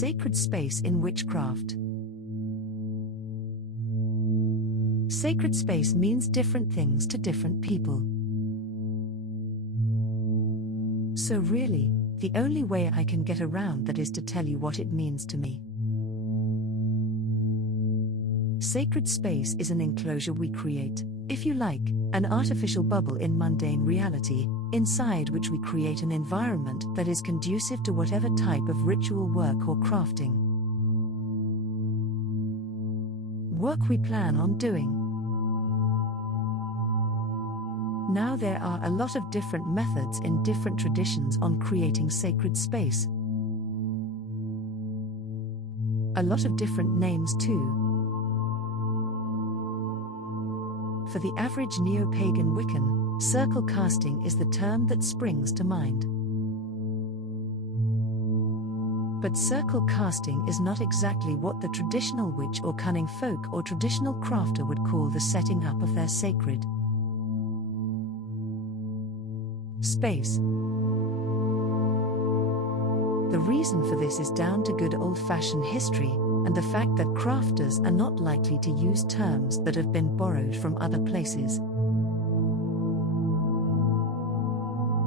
Sacred space in witchcraft. Sacred space means different things to different people. So really, the only way I can get around that is to tell you what it means to me. Sacred space is an enclosure we create, if you like, an artificial bubble in mundane reality, inside which we create an environment that is conducive to whatever type of ritual work or crafting work we plan on doing. Now there are a lot of different methods in different traditions on creating sacred space. A lot of different names too. For the average Neopagan Wiccan, circle casting is the term that springs to mind. But circle casting is not exactly what the traditional witch or cunning folk or traditional crafter would call the setting up of their sacred space. The reason for this is down to good old-fashioned history, and the fact that crafters are not likely to use terms that have been borrowed from other places.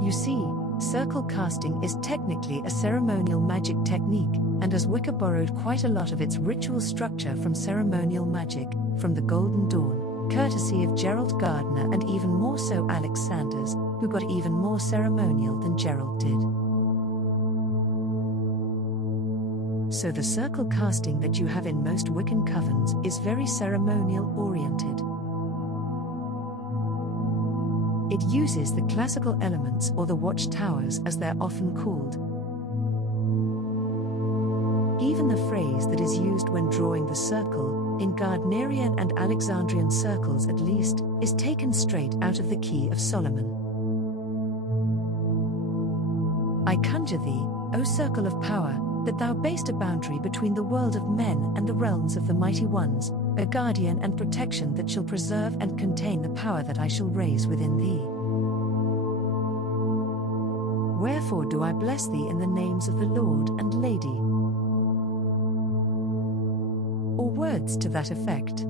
You see, circle casting is technically a ceremonial magic technique, and as Wicca borrowed quite a lot of its ritual structure from ceremonial magic, from the Golden Dawn, courtesy of Gerald Gardner and even more so Alex Sanders, who got even more ceremonial than Gerald did. So the circle casting that you have in most Wiccan covens is very ceremonial-oriented. It uses the classical elements or the watchtowers as they're often called. Even the phrase that is used when drawing the circle, in Gardnerian and Alexandrian circles at least, is taken straight out of the Key of Solomon. I conjure thee, O circle of power, that thou based a boundary between the world of men and the realms of the mighty ones, a guardian and protection that shall preserve and contain the power that I shall raise within thee. Wherefore do I bless thee in the names of the Lord and Lady? Or words to that effect.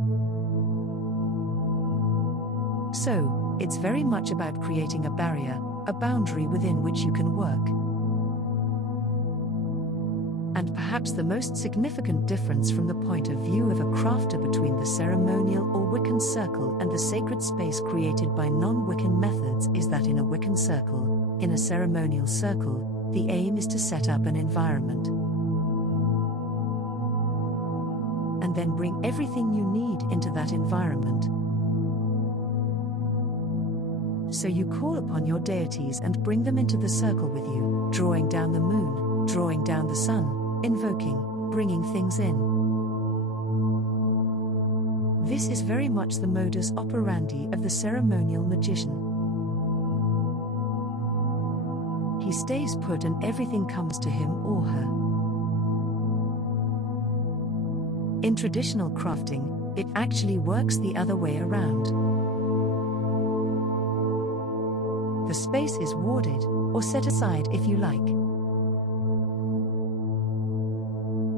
So, it's very much about creating a barrier, a boundary within which you can work. And perhaps the most significant difference from the point of view of a crafter between the ceremonial or Wiccan circle and the sacred space created by non-Wiccan methods is that in a Wiccan circle, in a ceremonial circle, the aim is to set up an environment. And then bring everything you need into that environment. So you call upon your deities and bring them into the circle with you, drawing down the moon, drawing down the sun, invoking, bringing things in. This is very much the modus operandi of the ceremonial magician. He stays put and everything comes to him or her. In traditional crafting, it actually works the other way around. The space is warded, or set aside if you like.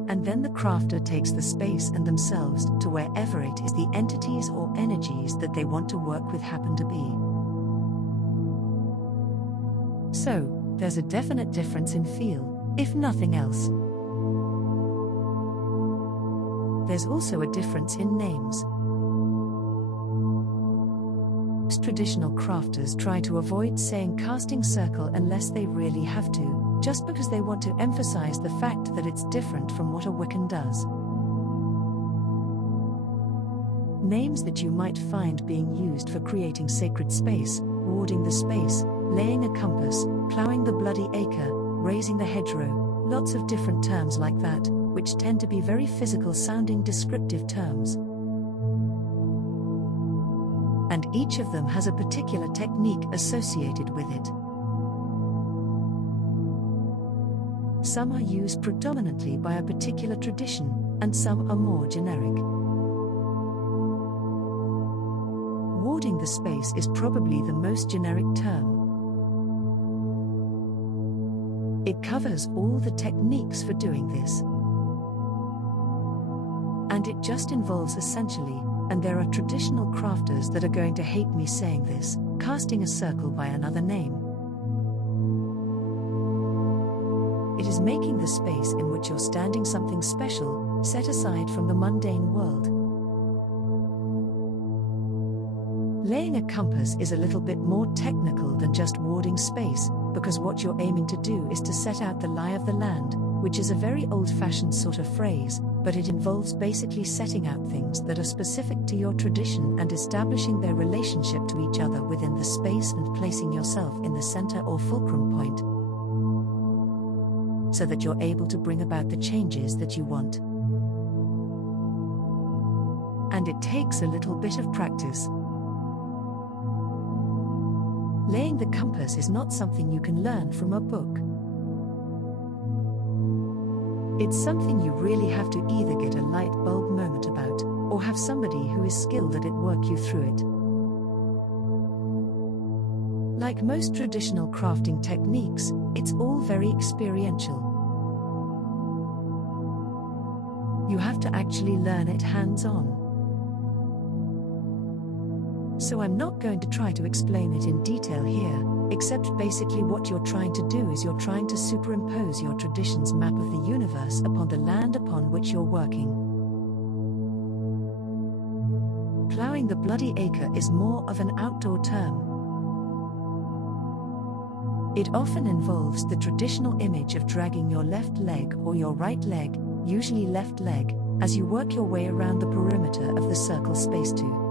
And then the crafter takes the space and themselves to wherever it is the entities or energies that they want to work with happen to be. So, there's a definite difference in feel, if nothing else. There's also a difference in names. Traditional crafters try to avoid saying casting circle unless they really have to, just because they want to emphasize the fact that it's different from what a Wiccan does. Names that you might find being used for creating sacred space, warding the space, laying a compass, ploughing the bloody acre, raising the hedgerow, lots of different terms like that, which tend to be very physical-sounding descriptive terms. And each of them has a particular technique associated with it. Some are used predominantly by a particular tradition, and some are more generic. Warding the space is probably the most generic term. It covers all the techniques for doing this. And it just involves essentially, and there are traditional crafters that are going to hate me saying this, casting a circle by another name. It is making the space in which you're standing something special, set aside from the mundane world. Laying a compass is a little bit more technical than just warding space, because what you're aiming to do is to set out the lie of the land, which is a very old-fashioned sort of phrase, but it involves basically setting out things that are specific to your tradition and establishing their relationship to each other within the space and placing yourself in the center or fulcrum point, so that you're able to bring about the changes that you want. And it takes a little bit of practice. Laying the compass is not something you can learn from a book. It's something you really have to either get a light bulb moment about, or have somebody who is skilled at it work you through it. Like most traditional crafting techniques, it's all very experiential. You have to actually learn it hands-on. So I'm not going to try to explain it in detail here, except basically what you're trying to do is you're trying to superimpose your tradition's map of the universe upon the land upon which you're working. Ploughing the bloody acre is more of an outdoor term. It often involves the traditional image of dragging your left leg or your right leg, usually left leg, as you work your way around the perimeter of the circle space to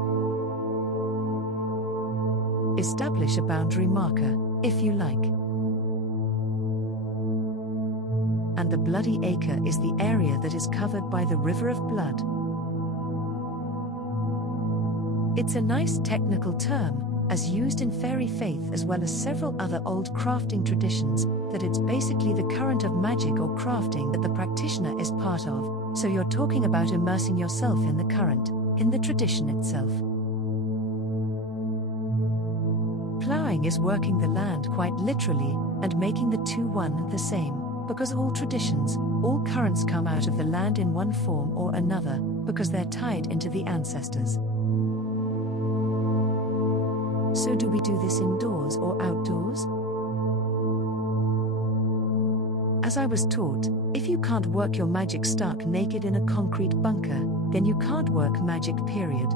establish a boundary marker, if you like. And the bloody acre is the area that is covered by the river of blood. It's a nice technical term, as used in fairy faith as well as several other old crafting traditions, that it's basically the current of magic or crafting that the practitioner is part of, so you're talking about immersing yourself in the current, in the tradition itself. Ploughing is working the land quite literally, and making the two one and the same, because all traditions, all currents come out of the land in one form or another, because they're tied into the ancestors. So do we do this indoors or outdoors? As I was taught, if you can't work your magic stark naked in a concrete bunker, then you can't work magic, period.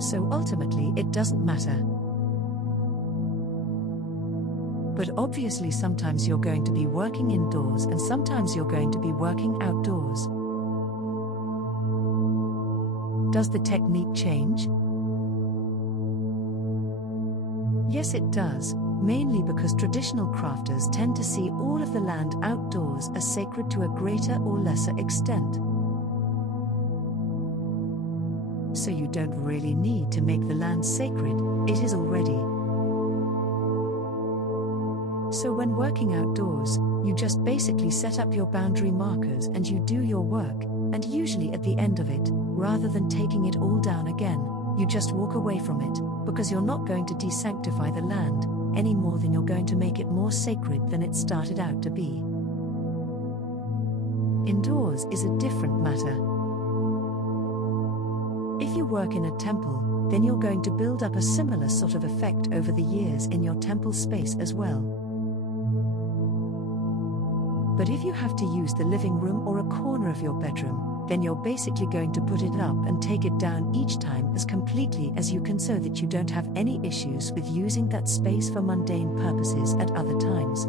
So ultimately it doesn't matter. But obviously sometimes you're going to be working indoors and sometimes you're going to be working outdoors. Does the technique change? Yes, it does, mainly because traditional crafters tend to see all of the land outdoors as sacred to a greater or lesser extent. So you don't really need to make the land sacred, it is already. So when working outdoors, you just basically set up your boundary markers and you do your work, and usually at the end of it, rather than taking it all down again, you just walk away from it, because you're not going to desanctify the land, any more than you're going to make it more sacred than it started out to be. Indoors is a different matter. If you work in a temple, then you're going to build up a similar sort of effect over the years in your temple space as well. But if you have to use the living room or a corner of your bedroom, then you're basically going to put it up and take it down each time as completely as you can, so that you don't have any issues with using that space for mundane purposes at other times.